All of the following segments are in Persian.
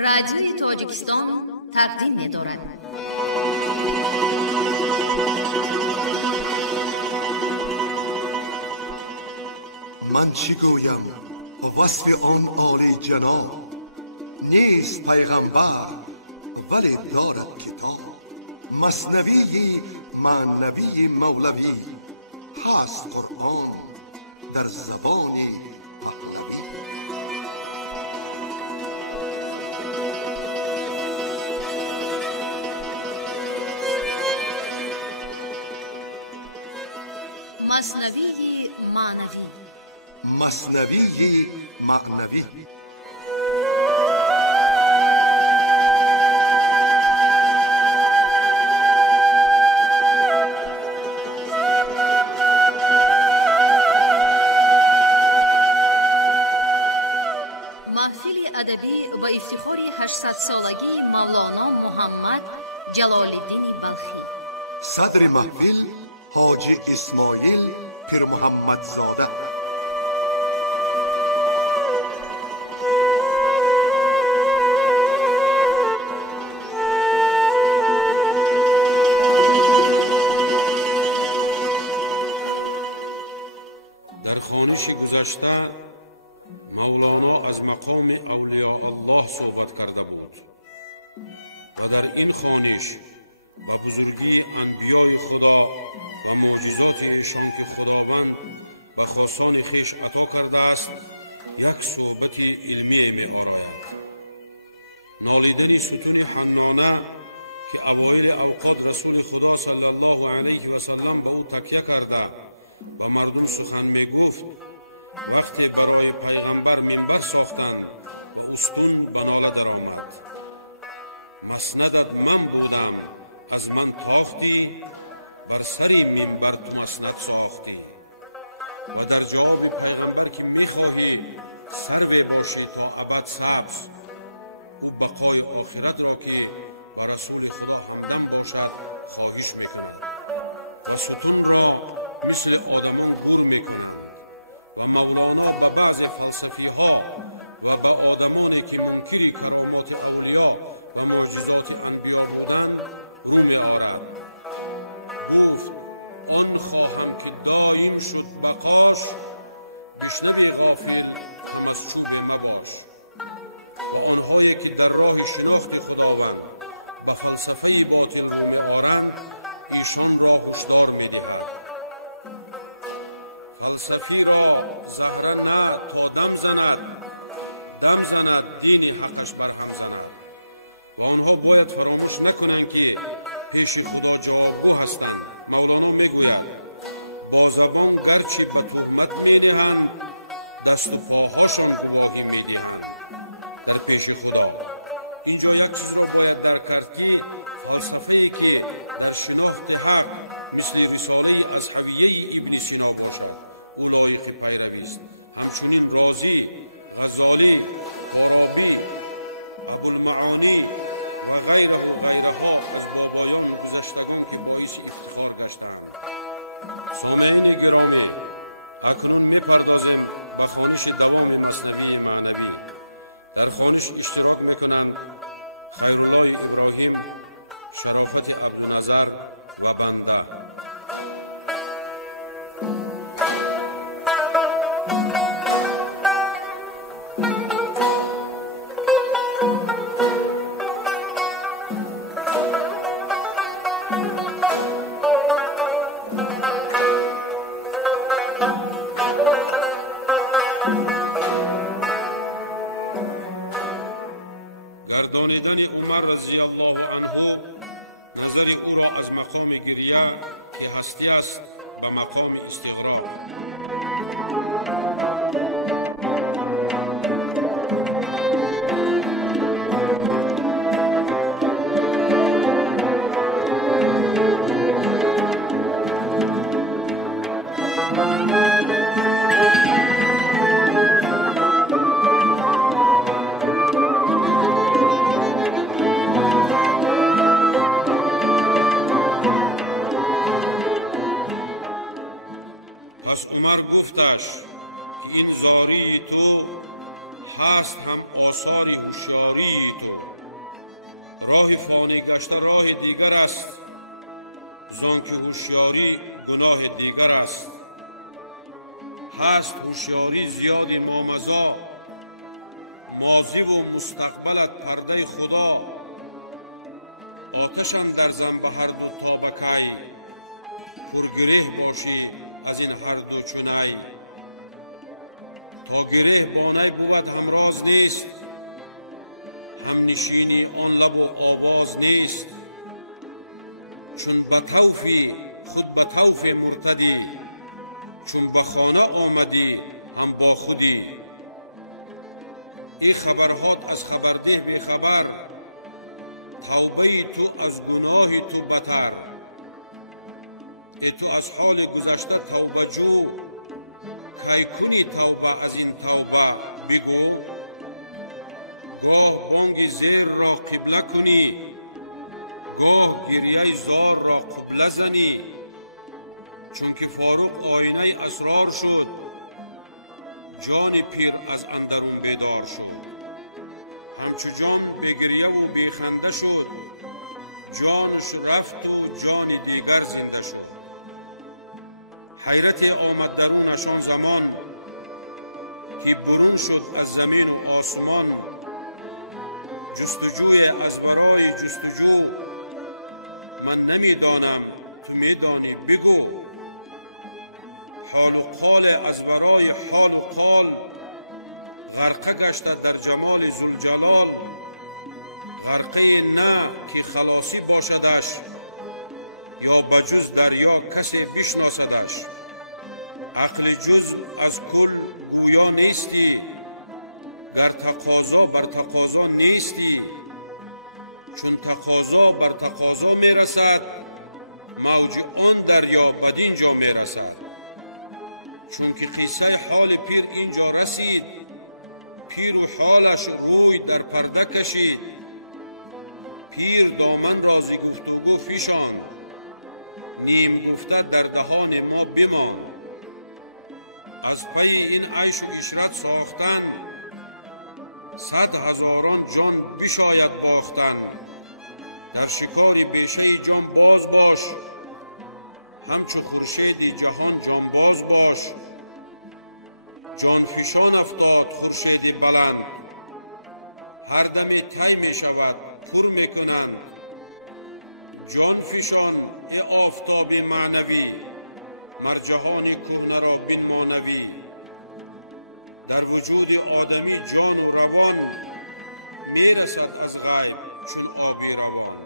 رادیوی تاجیکستان تقدیم می‌دارد. من چی گویم وصف آن عالی جناب، نیست پیغمبر ولی دارد کتاب. مثنوی معنوی مولوی، هست قرآن در زبان پهلوی. مثنوی معنوی. مثنوی معنوی. محفل ادبی با افتخار 800 سالگی مولانا محمد جلال الدین بلخی. صدر محفل حاجی اسماعیل پیر محمد زاده. در خوانش گذشته مولانا از مقام اولیاء الله صحبت کرده بود و در این خوانش به بزرگی انبیای خدا و معجزات ایشان که خداوند به خاصان خویش عطا کرده است یک صحبت علمی می آراید. نالیدن ستون حنانه که اوایل اوقات رسول خدا صلی الله علیه و سلم به او تکیه کرده به مردم سخن می گفت، وقتی برای پیغمبر منبر ساختند و استون به ناله درآمد: مسندت من بودم از من تاختی، بر سری منبر تو مسند ساختی. و در جواب پیغمبر که میخواهی سروی باشی تا ابد سبز، او بقای آخرت را که با رسول خدا همدم باشد خواهش میکند و ستون را مثل آدمان گور میکنند. و مولانا به بعض فلسفی ها و به آدمانی که منکری کرامات اولیاء و معجزات انبیا بودند رو می آرد. گفت: آن خواهم که دایم شد بقاش، بشنوی غافل هم از چوب مباش. و آنهایی که در راه شناخت خداوند به فلسفه باطل رو می آرند ایشان را هشدار می دهد: فلسفی را زهره نه تا دم زند دین حقش برهم زند. و آنها باید فراموش نکنند که پیش خدا جوابگو هستند. مولانا میگوید: با زبان گرچه به تهمت می نهند، دست و پاهاشان گواهی می دهند در پیش خدا. اینجا یک چیز را باید درک کرد که فلسفه‌ای که در شناخت حق مثل رساله از حویه ابن سینا باشد او لایق پیروی است. همچنین رازی، غزالی، فارابی، ابوالمعانی و غیرها از بابایان گذشتگان که باعث افتخار گشتند. سامعین گرامی، اکنون میپردازیم به خوانش دوام مثنوی معنوی. در خوانش اشتراک میکنند خیرالله ابراهیم، شرافت عبدالنظر و بنده. گردانیدن عمر رضی الله عنه نظر او را از مقام گریه که هستی است به مقام استغراق. پس عمر گفتش که این زاری تو هست هم آثار هوشیاری تو. راه فانی گشته راه دیگر است، زانکه هوشیاری گناه دیگر است. هست هوشیاری زیاد مامضا، ماضی و مستقبلت پرده خدا. آتشان در زن به هر دو تابکی، پرگره باشی از این هر دو چونی. تا گره بانه بود همراز نیست، هم نشینی آن لب و آواز نیست. چون به توفی خود به توف مرتدی، چون به خانه آمدی هم با خودی. ای خبرهات از خبرده بی خبر، توبه تو از گناه تو بتر. ای تو از حال گذشته توبه جو، کی کنی توبه از این توبه بگو. گاه بانگ زیر را قبله کنی، گاه گریه زار را قبله زنی. چون که فاروق آینه اسرار شد، جان پیر از اندرون بیدار شد. همچو جان بگریه و بیخنده شد، جانش رفت و جان دیگر زنده شد. حیرت آمد درونشان زمان، که برون شد از زمین و آسمان. جستجوی از برای جستجو، من نمیدانم تو میدانی بگو. حال و قال از برای حال و قال، غرقه گشته در جمال ذوالجلال. غرقه نه که خلاصی باشدش، یا بجز دریا کسی بشناسدش. عقل جزء از کل گویا نیستی، گر تقاضا بر تقاضا نیستی. چون تقاضا بر تقاضا می رسد، موج آن دریا بدین جا می رسد. چون که قصه حال پیر اینجا رسید، پیر و حالش روی در پرده کشید. پیر دامن رازی گفتگو فشاند، نیم گفته در دهان ما بماند. از پی این عیش و عشرت ساختن، 100,000 جان بشاید باختن. در شکار بیشه جان باز باش، همچو خورشید جهان جانباز باش. جان فشان افتاد خورشید بلند، هر دمی طی می شود پر می کنند. جان فشان ای آفتاب معنوی، مر جهان کهنه را بین مانوی. در وجود آدمی جان و روان، می رسد از غیب چون آبی روان.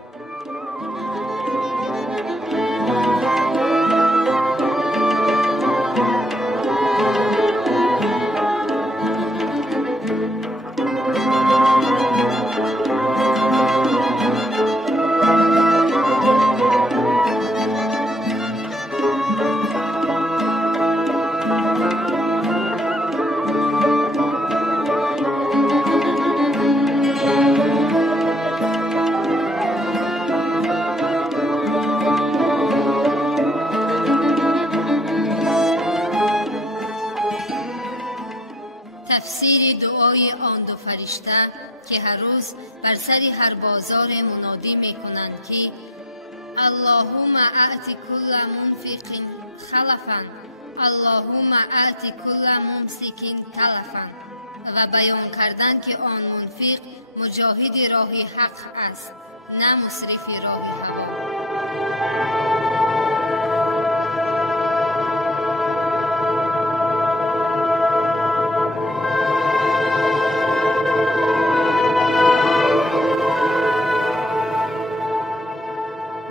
تفسیر دعای آن دو فرشته که هر روز بر سر هر بازار منادی می کنند که اللهم اعطی کل منفق خلفا، اللهم اعطی کل ممسک تلفا، و بیان کردن که آن منفق مجاهد راه حق است، نه مصرف راه هوا.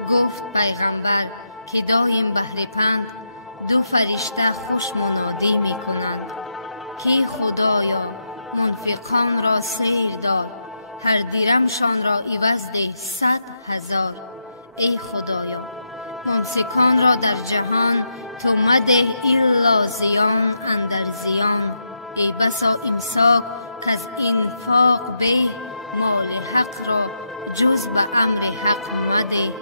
گفت پیغمبر که دایم بهر پند، دو فرشته خوش منادی می کنند که خدایا منفقان را سیر دار، هر درمشان را عوض ده 100,000. ای خدایا ممسکان را در جهان تو مده الا زیان اندر زیان. ای بسا امساک که از انفاق به مال حق را جز به امر حق مده.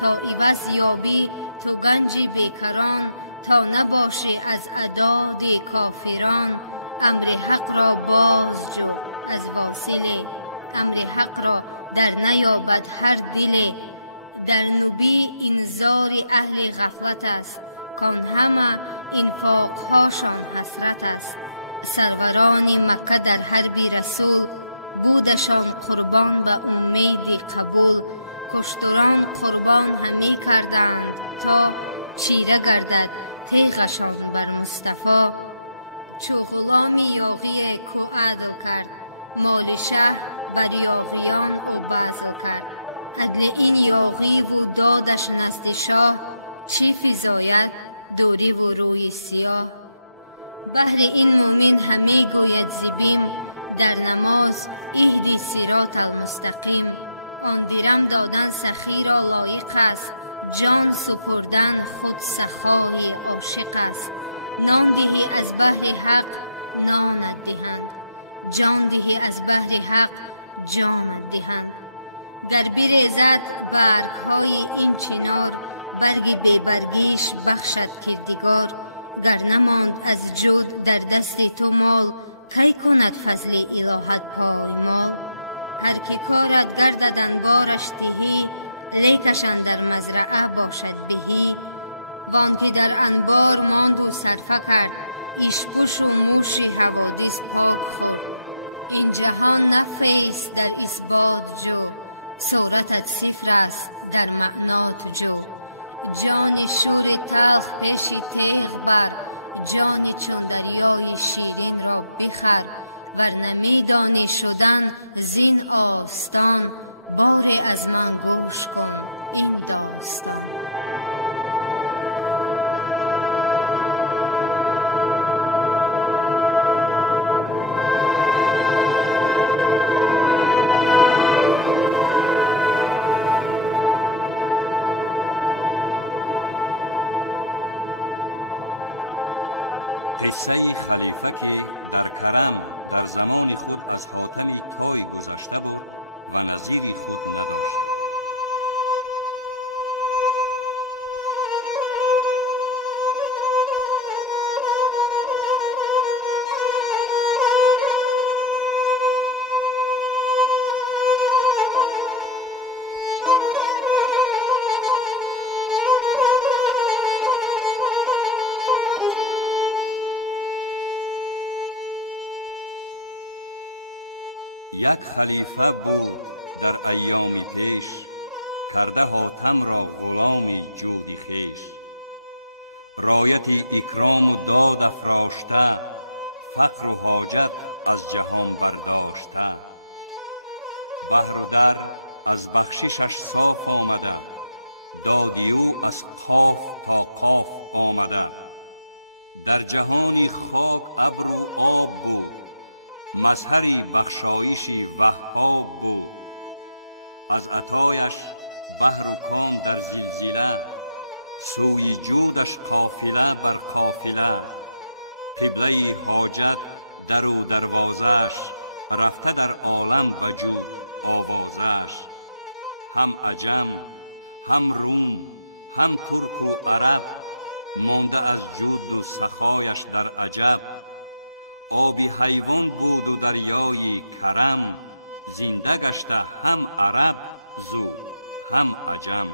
تا عوض یابی تو گنج بیکران، تا نباشی از اعداد کافران. امر حق را باز جو از واصله. امر حق را در نیابد هر دل. در نبی انذار اهل غفلت است، کان همه انفاقهاشان حسرت است. سروران مکه در حرب رسول، بودشان قربان به امید قبول. کشتران قربان همی کردند، تا چیره گردد تیغشان بر مصطفی. چو غلام یاغی کو عدل کرد، مال شه بر یاغیان او بذل کرد. عدل این یاغی و دادش نزد شاه، چی فزاید دوری و روی سیاه. بهر این مومن همی گوید زبیم، در نماز اهدی صراط المستقیم. آن درم دادن سخی را لایق است، جان سپردن خود سخای عاشق است. نان دهی از بهر حق نانت دهند، جان دهی از بهر حق جانت دهند. گر بریزد برگ های این چنار، برگ بی برگیش بخشد کردگار. گر نماند از جود در دست تو مال، کی کند فضل الهت پایمال. هر که کارت گردد انبارش تهی، لیکشان در مزرعه باشد بهی. وان که در انبار ماند و صرفه کرد، ایشپوش و موش حوادث پاک خورد. این جهان نفیست در اثبات جو، صورتت صفر است در معنات جو. جان شور تلخ پیش تیغ بر، جان چون دریای شیرین را بخر. ور نمیدانی شدن زین آستان، بار از من گوش کن این داستان. قصه خلیفه که در کرم در زمان خود از حاتم طای گذشته بود و نظیری خود نداشت. یک خلیفه بود در ایام پیش، کرده حاتم را غلامی جودی خیش. رایت اکرام و داد افراشته، فقر و حاجت از جهان برداشته. بحر و در از بخششش صاف آمده، دادی او از قاف تا قاف آمده. در جهانی خاک ابر و آب بود، مظهری بخشایشی وهاب بود. از عطایش بحر و کان در زلزله، سوی جودش قافله بر قافله. قبله حاجت در و دروازش، رفته در عالم وجود آوازش. هم عجم هم روم هم ترک و عرب، مانده از جود و سخایش در عجب. آبی حیوان بود و دریای کرم، زنده گشته هم عرب زو هم عجم.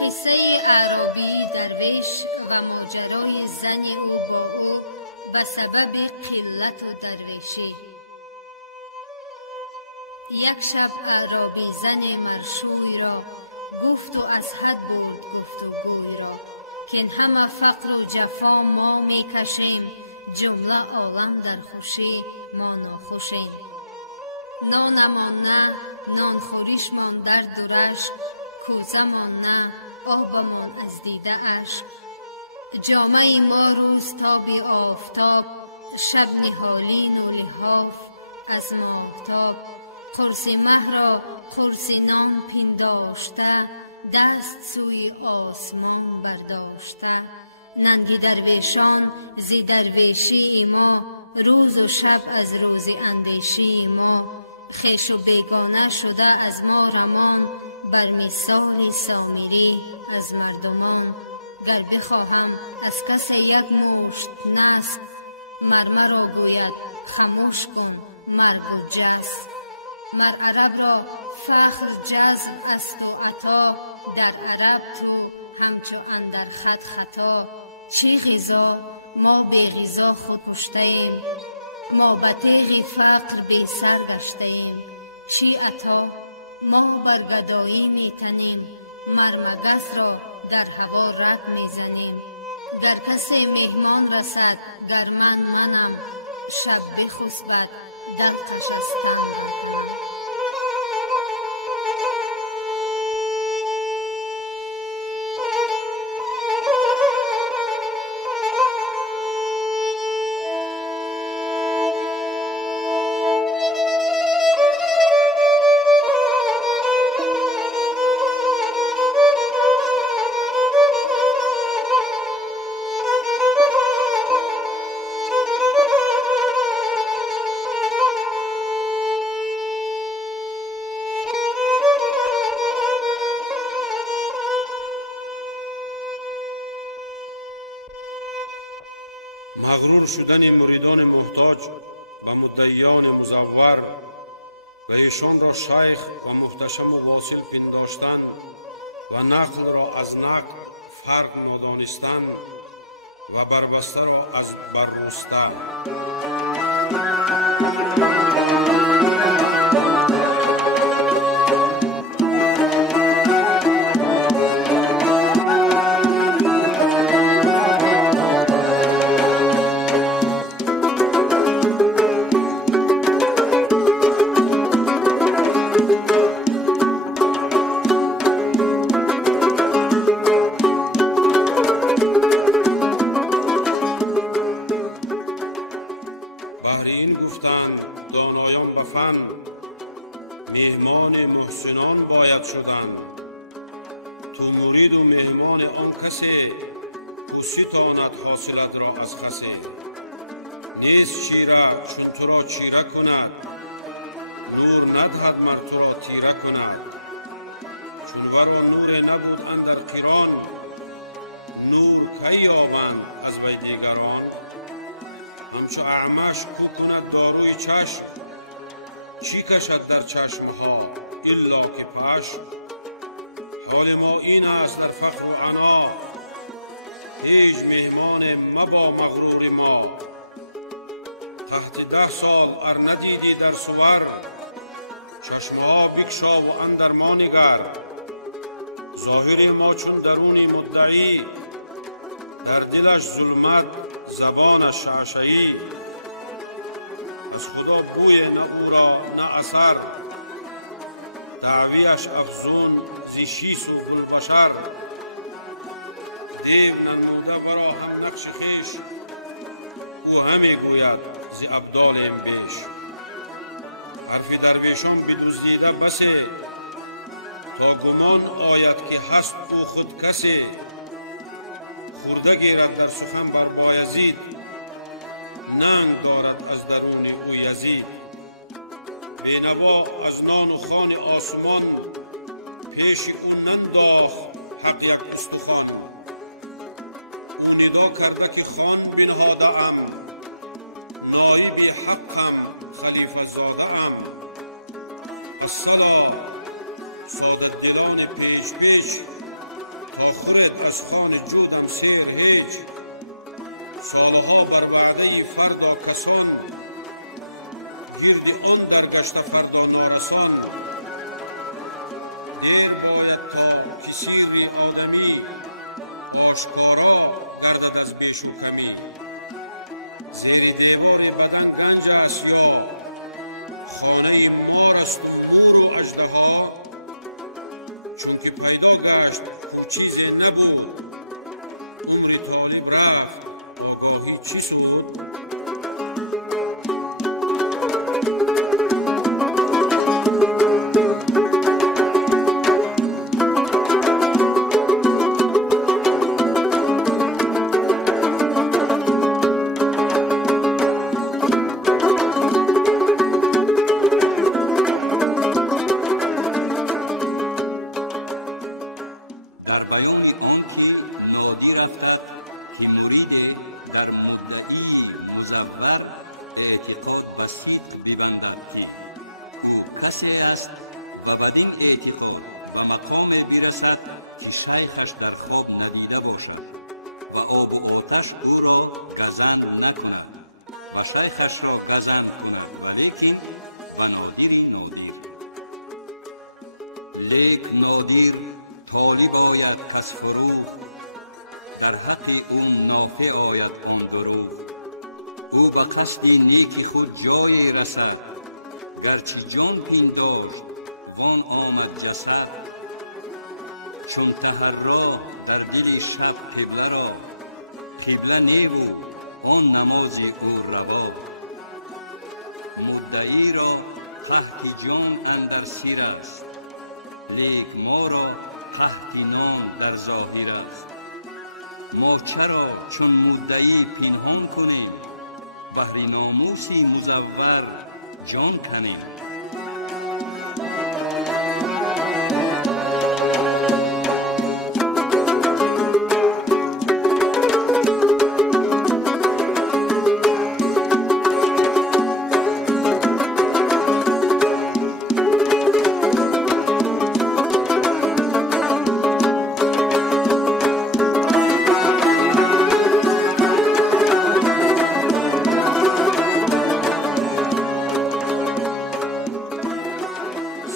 قصه اعرابی درویش و ماجرای زن او با او به سبب قلت و درویشی. یک شب اعرابی زن مرشوی را، گفت و از حد برد گفت و گوی را. که این همه فقر و جفا ما می کشیم، جمله عالم در خوشی ما ناخوشیم. نانمان نه نان خوریشمان درد و رشک، کوزمان نه آبمان از دیده اشک. جامه ما روز تابی آفتاب، شب نهالین و لحاف از ماهتاب. قرص مه را قرص نان پنداشته، دست سوی آسمان برداشته، ننگ درویشان ز درویشی ما، روز و شب از روز اندیشی ما، خویش و بیگانه شده از ما رمان، بر مثال سامری از مردمان. گر بخواهم از کس یک مشت نسک، مرا گوید خموش کن مرگ و جس. مر عرب را فخر جذب است و عطا، در عرب تو همچو اندر خط خطا. چی غذا ما بی غذا خود کشته ایم، ما به تیغ فقر بی سر گشته ایم. چی عطا ما بر گدایی می تنیم، مرمگس را در هوا رگ می زنیم. گر کسی مهمان رسد گر منم، شب بخسبد دلقش از تن برکنم. مغرور شدن مریدان محتاج به مدعیان مزور و ایشان را شیخ و محتشم و واصل پنداشتن و نقل را از نقد فرق نادانستن و بربسته را از بررسته. بهر این گفتند دانایان به فن، مهمان محسنان باید شدن. تو مرید و مهمان آن کسی، کو ستاند حاصلت را از خسی. نیست چیره چون تو را چیره کند، نور ندهد مر تو را تیره کند. چون ورا نور نبود اندر قیران، نور کی یابند از وی دیگران. همچو اعمش کو کند داروی چشم، چی کشد در چشمها الا که پشم. حال ما این است در فقر و عنا، هیچ مهمان مبا مغرور ما. قحط 10 سال ار ندیدی در صور، چشمها بکشا و اندر ما نگر. ظاهر ما چون درونی مدعی، در دلش ظلمت زبانش شعشعی. از خدا بوی نه او را نه اثر، دعویش افزون زی شیس و بلبشر. دیو ننموده ورا هم نقش خیش، او همی گوید زی ابدالیم بیش. حرف درویشان بدزدیده بسی، تا گمان آید که هست او خود کسی. خورده گیرد در سخن بر بایزید، ننگ دارد از درون او یزید. بینوا از نان و خوان آسمان، پیش او ننداخت حق یک استخوان. او ندا کرده که خان بنهاده ام، نایب حقم خلیفه زاده ام. الصلا ساده دلان پیچ پیچ، تا خورد از خوان جودم سیر هیچ. سالها بر وعده فردا کسان، گرد آن درگشته فردا نارسان. دیر باید تا که سیر آدمی، آشکارا گردد از بیش و کمی. زیر دیوار بدن گنج است یا، خانه مار است و مور و اژدها. چون که پیدا گشت کو چیز نبود، عمر طالب رفت آگاهی چی سود. در بیان آن که نادی رفتد که مرید در مدعی مزور اعتقاد به صدق ببندد که او کسی است و بدین اعتقاد به مقام برسد که شیخش در خواب ندیده باشد و آب و آتش او را گزند نکند و شیخش را گزند کند، ولیکن به نادری نادر. لیک نادر طالب آید کس فروغ، در حق او نافع آید آن دروغ. او به قصد نیک خود جای رسد، گرچه جان پنداشت وان آمد جسد. چون تحری در دل شب قبله را، قبله نیو آن نماز او روا. مدعی را قحط جان اندر سیر است، لیک ما را قحط نان در ظاهر است. ما چرا چون مدعی پنهان کنیم، بهر ناموسی مزور جان کنیم.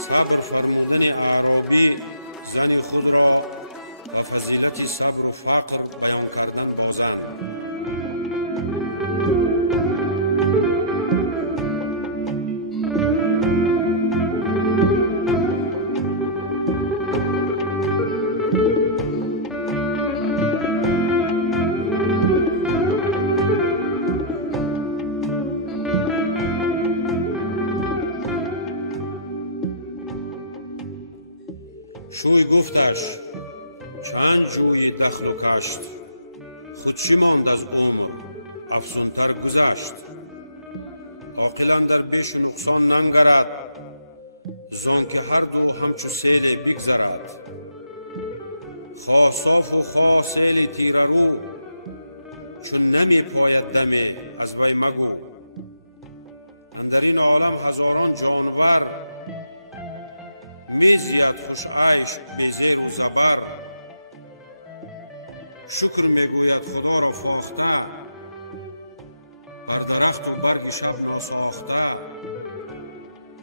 صبر فرمودن اعرابی زن خود را و فضیلت صبر و فقر بیان کردن با زن. شوی گفتش چند جوی دخل و کشت، خود چی ماند از عمر افزونتر گذشت. عاقل در بیش و نقصان ننگرد، زان که هر دو همچو سیل بگذرد. خواه صاف و خواه سیل تیره رو، چون نمی پاید دمی از وی مگو. اندر این عالم هزاران جانور، می زید خوش عیش بی زیر و زبر. شکر می گوید خدا را فاخته، بر درخت و برگ شب ناساخته.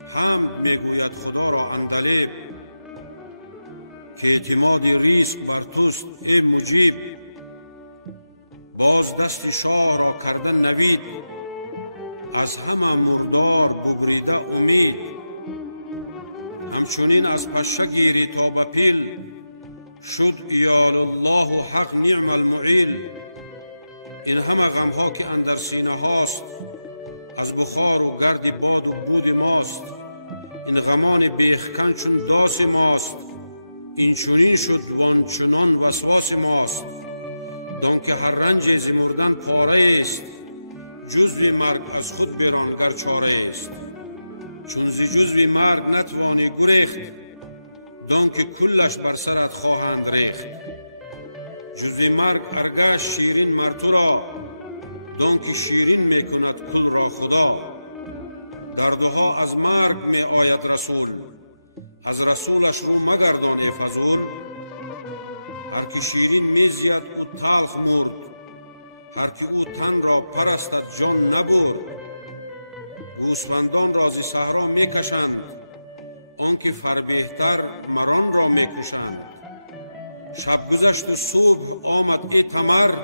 حمد می گوید خدا را عندلیب، که اعتماد ریزق بر توست ای مجیب. باز دست شاه را کردن نوید، از همه مردار ببریده امید. همچنین از پشه گیری تا به پیل، شد ایال الله و حق نعم المعیل. این همه غمها که اندر سینه هاست، از بخار و گرد باد و بود ماست. این غمان بیخکن چون داس ماست، این چنین شد وان چنان وسواس ماست. دان که هر رنج ز مردن پاره است، جزو مرگ از خود بران گر چاره است. چون ز جزو مرگ نتوانی گریخت، دان که کلش بر سرت خواهند ریخت. جزو مرگ ارگشت شیرین مر تو را، دان که شیرین می کند کل را خدا. دردها از مرگ می آید رسول، از رسولش رو مگردان ای فضول. هر که شیرین می زید او تلخ مرد، هر که او تن را پرستد جان نبرد. گوسفندان را ز صحرا می کشند، آنکه فربهتر مران را می کشند. شب گذشت و صبح آمد ای تمر،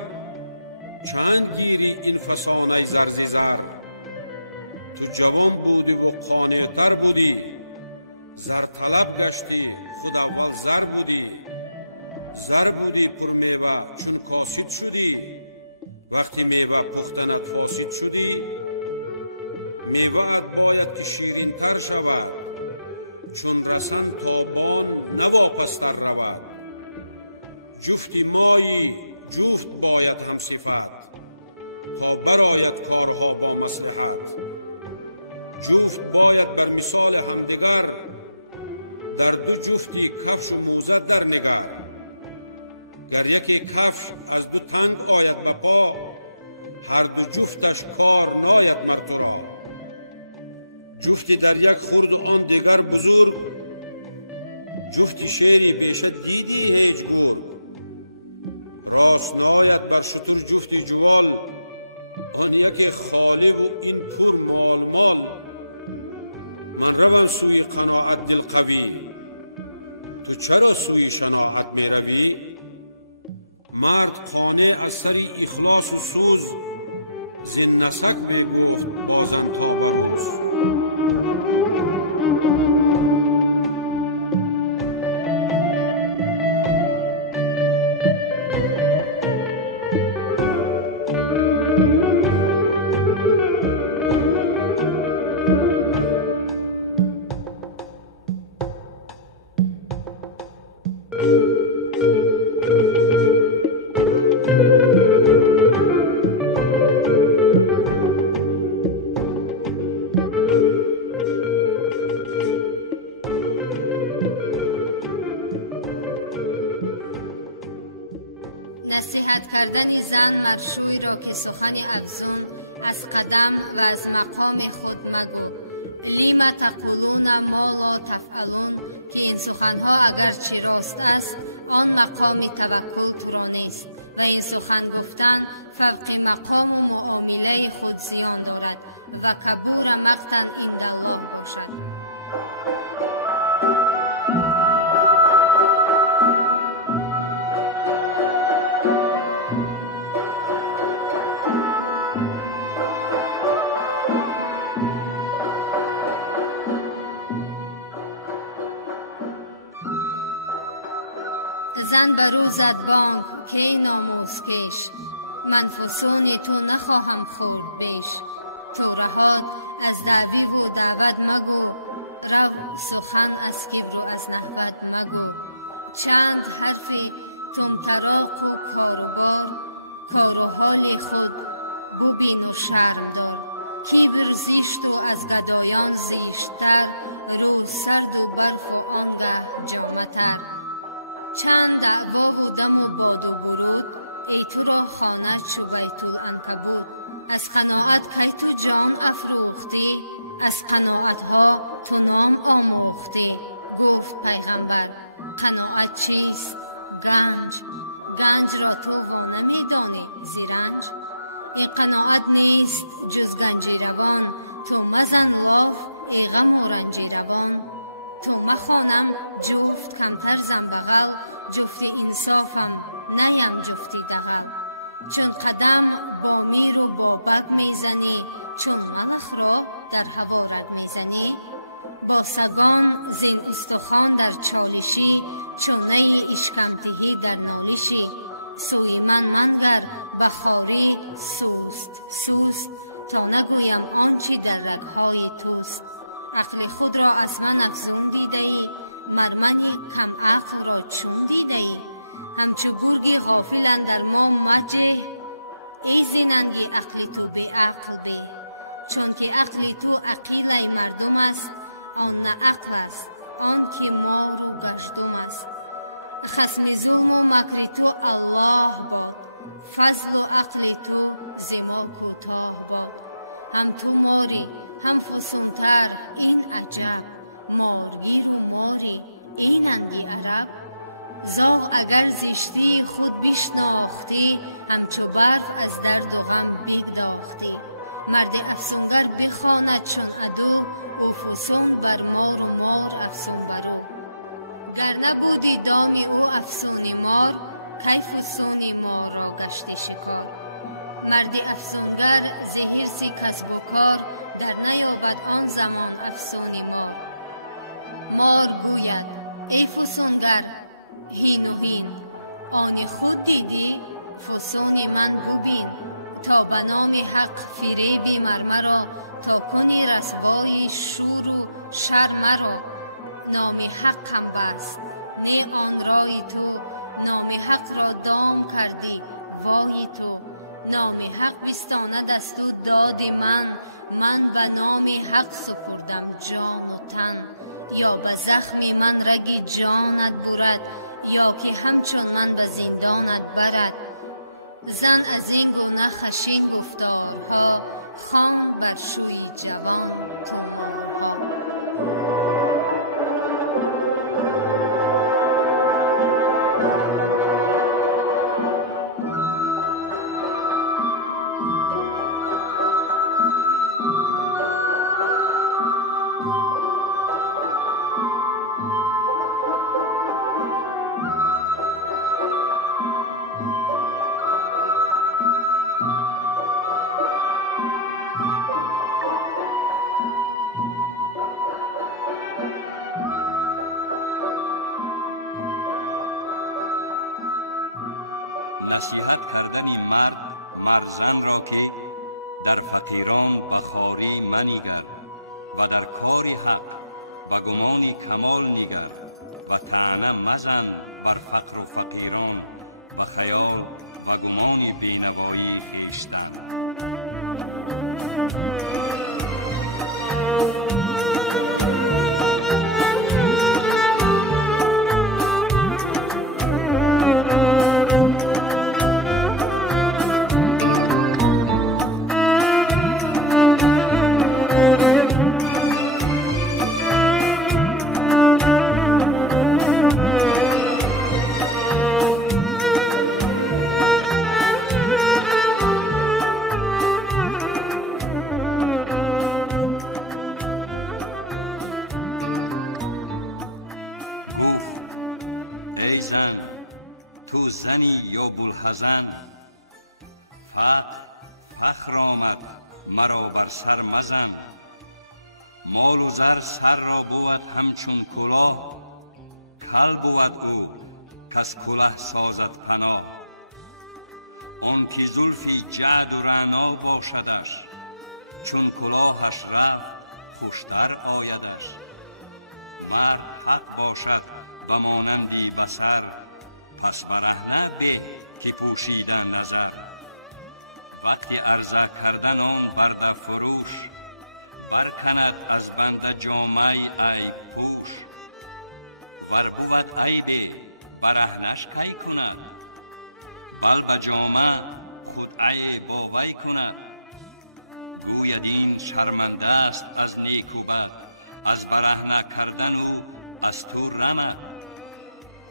چند گیری این فسانه زر ز زر. تو جوان بودی و قانع‌تر بودی، زر طلب گشتی خود اول زر بودی. زر بودی پر میوه چون کاسد شدی، وقتی میوه پختنت فاسد شدی. میوه ات باید که شیرین تر شود، چون رسن تابان نواپستر رود. جفتی مایی جفت باید هم صفت، تا برآید کارها با مصلحت. جفت باید بر مثال همدیگر، در دو جفتی کفش و موزه در نگر. گر یکی کفش از دو تنگ آید به پا، هر دو جفتش کار ناید مر تو را. جفتی در یک خرد و آن دیگر بزرگ، جفتی شیری بیشه دیدی هیچ گرگ. راست ناید بر شتر جفتی جوال، آن یکی خالی و این پر مال مال. من روم سوی قناعت دل قوی، تو چرا سوی شناعت می روی؟ مرد قانع از سر اخلاص و سوز، زین نسک می گفت بازن تا بروز. نصیحت کردن زن مرشوی را که سخن افزون از قدم و از مقام خود مگو. لیم تقولون ما لا تفعلون، که این سخنها اگرچه راست است آن مقام توکل تو را نیست و این سخن گفتن فوق مقام و معامله خود زیان دارد و کبور مقتا عند الله باشد. زن برو زد بانگ که ای ناموس کش، من فسون تو نخواهم خورد بیش. تو رهات از دعوی و دعوت مگو، رو سخن از کبر و از نهوت مگو. چند حرف طمطراق و کار و بار، کار و حال خود ببین و شرم دار. کبر زیشت و از گدایان زیشتر، رو سرد و برف و آنگه جامه تر. چند دعوا و دم و باد و برود، ای تو را خانه چو بیت العنکبوت. از قناعت کی تو جان افروختی، از قناعت ها تو نام آموختی. گفت پیغمبر قناعت چیست؟ گنج. گنج را تو وانمی دانی زیرنج. این قناعت نیست جز گنجی روان، تو مزن لاف ای غم و رنجی روان. تو مخوانم جفت کمتر زن بغل، جفتی انصافم نیم جفتی دغل. چون قدم با میر و با بگ میزنی، چون ملخ را در هوا رگ میزنی. با سگان زین استخوان در چالشی، چون نی اشکمتهی در نالشی. سوی من منگر بخاری سوست سوست، تا نگویم آنچه در رگهای توست. عقل خود را از من افزون دیده ای، مرمنی کم عقل را چون دیده ای. همچو گرگی غافل اندر ما مجه، ای زیننگی عقل تو به عقل به. چون که عقل تو عقیله مردم است، آن نه عقل است آن که مار و گژدم است. خصم ظلم و مکر تو الله باد، فضل و عقل تو ز ما کوتاه باد. هم تو ماری هم فسونتر این عجب، مارگیر و ماری اینندی عرب. زاغ اگر زشتی خود بشناختی، همچو برف از درد و غم بگداختی. مرد افسونگر بخواند چون عدو، او فسون بر مار و مار افسون برو. گر نبودی دام او افسون مار، کی فسون مار را گشت شکار. مرد افسونگر ز حرص کسب و کار، در نیابد آن زمان افسون مار. مار گوید ای فسونگر هین و هین، آن خود دیدی فسون من ببین. تا به نام حق فریبی مرمرا، تا کنی رسوای شور و شر مرا. نام حق هم بست نه آن رای تو، نام حق را دام کردی وای تو. نام حق بستاند از تو داد من، من به نام حق سپردم جان و تن. یا به زخم من رگ جانت برد، یا که همچون من به زندانت برد. زن از این گونه خشین گفتارها، خواند بر شوی جوان تومارها. نصیحت کردن مرد زن را که در فقیران بخاری منیگر و در کار حق به گمان کمال نیگر و طعنه مزن بر فقر و فقیران به خیال و گمان بینوایی خویشتن. گفت ای زن، تو زنی یا بوالحزن؟ فخر آمد مرا بر سر مزن. مال و زر سر را بود همچون کلاه، کل بود او کس کله سازد پناه. آن کی زلفی جعد و رعنا باشدش، چون کلاهش رفت خوشتر آیدش. مرد حق باشد به مانندی بصر، پس برهنه به که پوشیدن نظر. وقتی عرضه کردن آن برده فروش، برکند از بنده جامه عیب پوش. ور بود عیب برهنش کی کند، بل به جامه خود عیب با وی کند. گوید این شرمنده است از نیک و بد، از برهنه کردن او از تو رمد.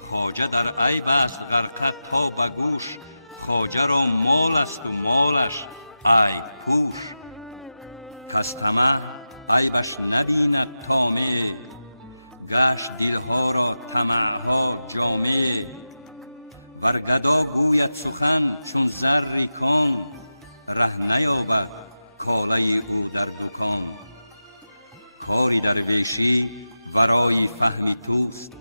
خواجه در عیب است غرقه تا به گوش، خواجه را مال است و مالش عیب پوش. کس طمع عیبش نبیند طامع، گشت دلها را طمعها جامع. ور گدا گوید سخن چون زر کان، ره نیابد کاله او در دکان. کاری درویشی ورای فهمی توست،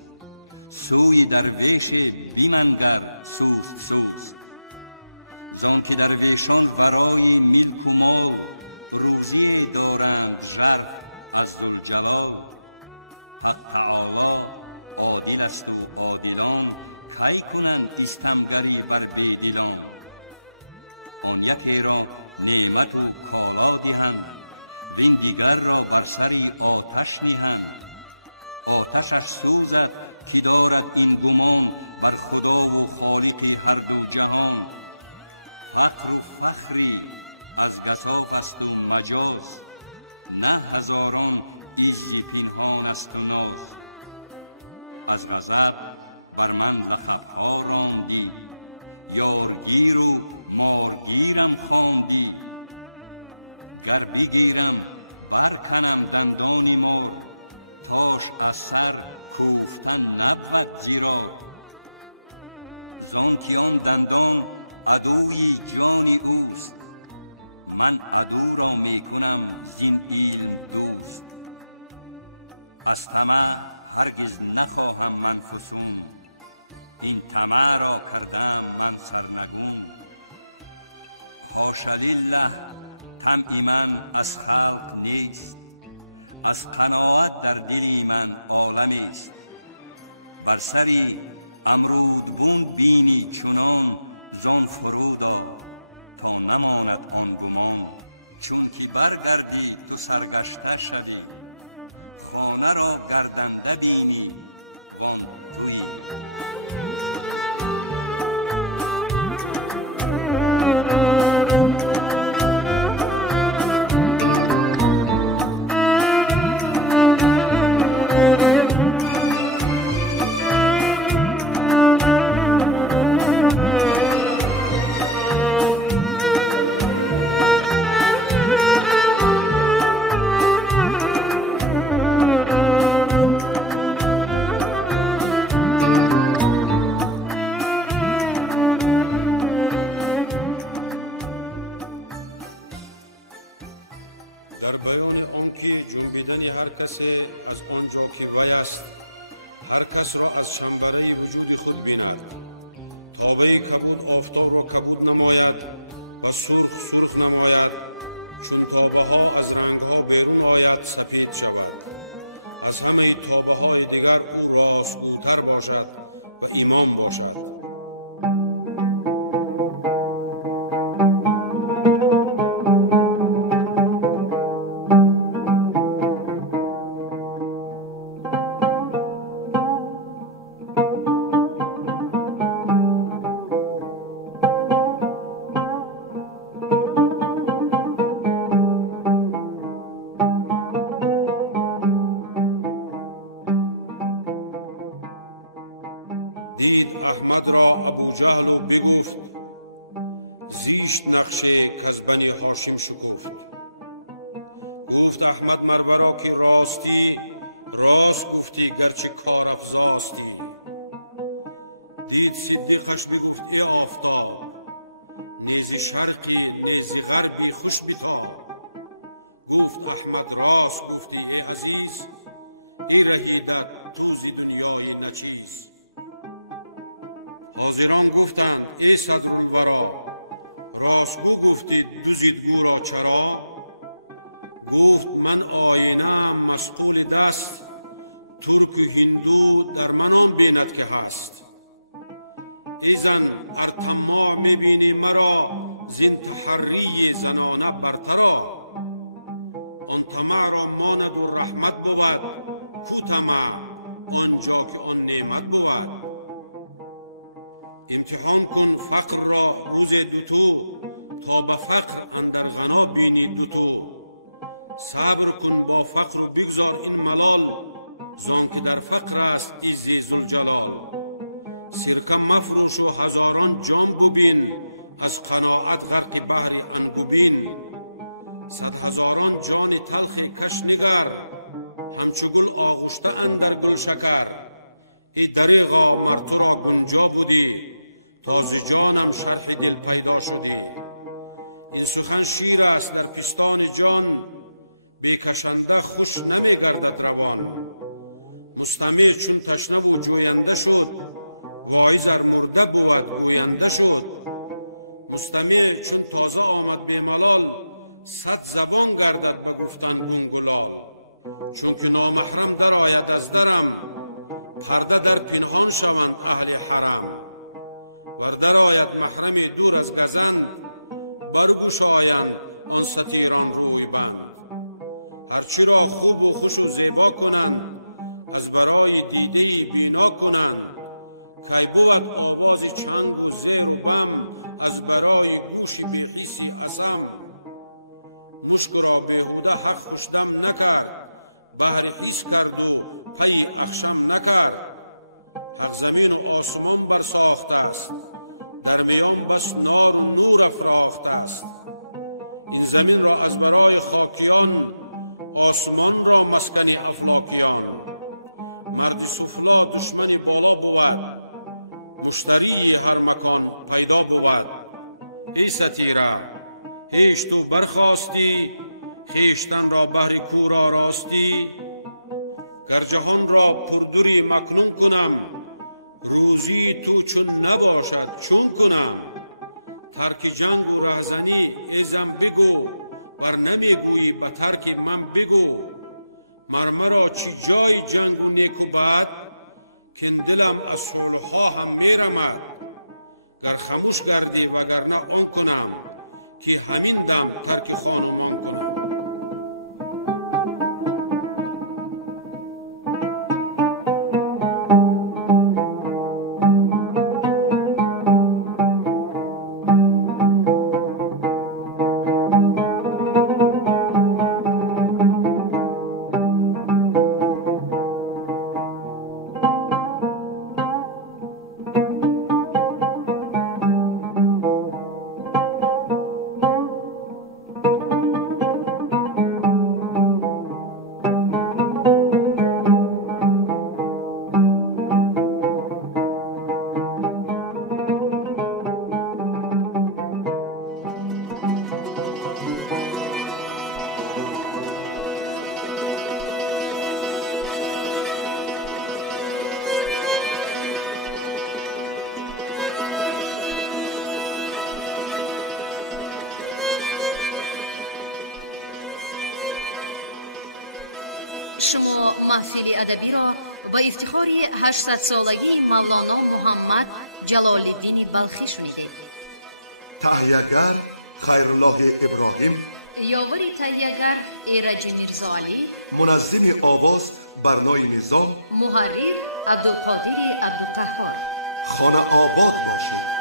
سوی درویش بیمنگر سوست سوست. زان که درویشان ورای ملک و مال، روزی دارند ژرف از ذوالجلال. حق تعالی عادل است و عادلان، کی کنند استمگری بر بیدلان. آن یکی را نعمت و کالا دهند، وین دیگر را بر سری آتش نهند. آتشش سوزد که دارد این گمان، بر خدا و خالق هر دو جهان. فقر و فخری از گزاف است و مجاز، نه هزاران عزی پنهان است و ناز. از غضب بر من لقبها راندی، یارگیر و مارگیرم خواندی. گر بگیرم برکنم دندانی مار، تاش از سر کوفتن نبود زیرار. زان که آن دندان عدوی جانی اوست، من عدو را می کنم زین علم دوست. از طمع هرگز نخواهم من فسون، این طمع را کردم من سرنگون. حاشا لله طمع من از خلق نیست، از قناعت در دل من عالمی است. بر سری امرودبون بینی چنان، زان فرودا تا نماند آن گمان. چون که برگردی تو سرگشته شوی، خانه را گردنده بینی وان تویی. در بیان آنکه جنبیدن هر کسی از آنجا که وی است هر کس را از چنبره وجود خود بیند، تابه کبود آفتاب را کبود نماید و سرخ سرخ نماید، چون تابه ها از رنگ ها بیرون آید سپید شود. از همه تابه های دیگر او راستگوتر باشد و امام باشد. دید احمد را ابو جهل و بگفت زیشت نقشه کز بنی هاشم شکفت. گفت احمد مرورا که راستی راست گفتی گرچه کار افزاستی. دید صدیقش بگفت ای آفتاب نیزی شرقی نیزی غربی خوش بتاب. گفت احمد راست گفتی ای عزیز ای رهیدت تو زی دنیای نچیز. حاضران گفتند ای صدرالورا راستگو گفتی دوزیدگو را چرا؟ گفت من آینه مسقول دست ترک و هندو در منام بیند که هست. ای زن ار طماع میبینی مرا زین تحری زنانه برترا. آن طمع را ماند و رحمت بود کو طمع آنجا که آن نعمت بود. امتحان کن فقر را روز دوتو تا به فقر اندر غنا بینی دوتو. صبر کن با فقر و بگذار این ملال زان که در فقر است عز ذوالجلال. سرکه مفروش و هزاران جام ببین از قناعت غرق بحر انگبین. صد هزاران جان تلخ کش نگر همچو گل آغشته اندر گل شکر. ای دریغا مر تو را گنجا بودی تازه جانم شرح دل پیدا شدی. این سخن شیر است در پستان جان بکشنده خوش نمی گردد روان. مستمع چون تشنه و جوینده شد واعظ ار مرده بود گوینده شد. مستمع چون تازه آمد به ملال صد زبان گردد به گفتن گنگلال. چون که نامحرم در آید از درم پرده در پنهان شوند اهل حرم. ور در آید محرم دور از گزند برگشایند آن ستیران روی بند. هرچی را خوب و خوش و زیبا کنند از برای دیده بینا کنند. کی بود آواز چنگ و زیر و بم از برای گوش بیحیسی اسم. مشک را بیهوده حق خوشدم نکرد بهر حیث کرد و پی اخشم نکرد. حق زمین و آسمان برساخته است در میان بس نار و نور افراخته است. این زمین را از برای خاکیان آسمان را مسکن افلاکیان. مرد سفلا دشمن بالا بود مشتری هر مکان پیدا بود. ای ستیره هیچ تو برخاستی خیشتن را بهر کورا راستی. گر جهان را پردری مکنون کنم روزی تو چون نباشد چون کنم. ترک جنگ و رهزنی ایزم بگو ور نمیگویی به ترک من بگو. مرمرا چی جای جنگ و نیک و بد کن دلم از صلحها هم میرمد. گر خموش گردی وگرنه آن کنم که همین دم ترک خانمان کنم. شما محفل ادبی را با افتخار 800 سالگی مولانا محمد جلال الدین بلخی شنیدید. تهیه‌گر خیرالله ابراهیم، یاور تهیه‌گر ایرج میرزا علی، منظم آواز برنای نظام، محرر عبدالقادر عبدالقهار. خانه آباد باشید.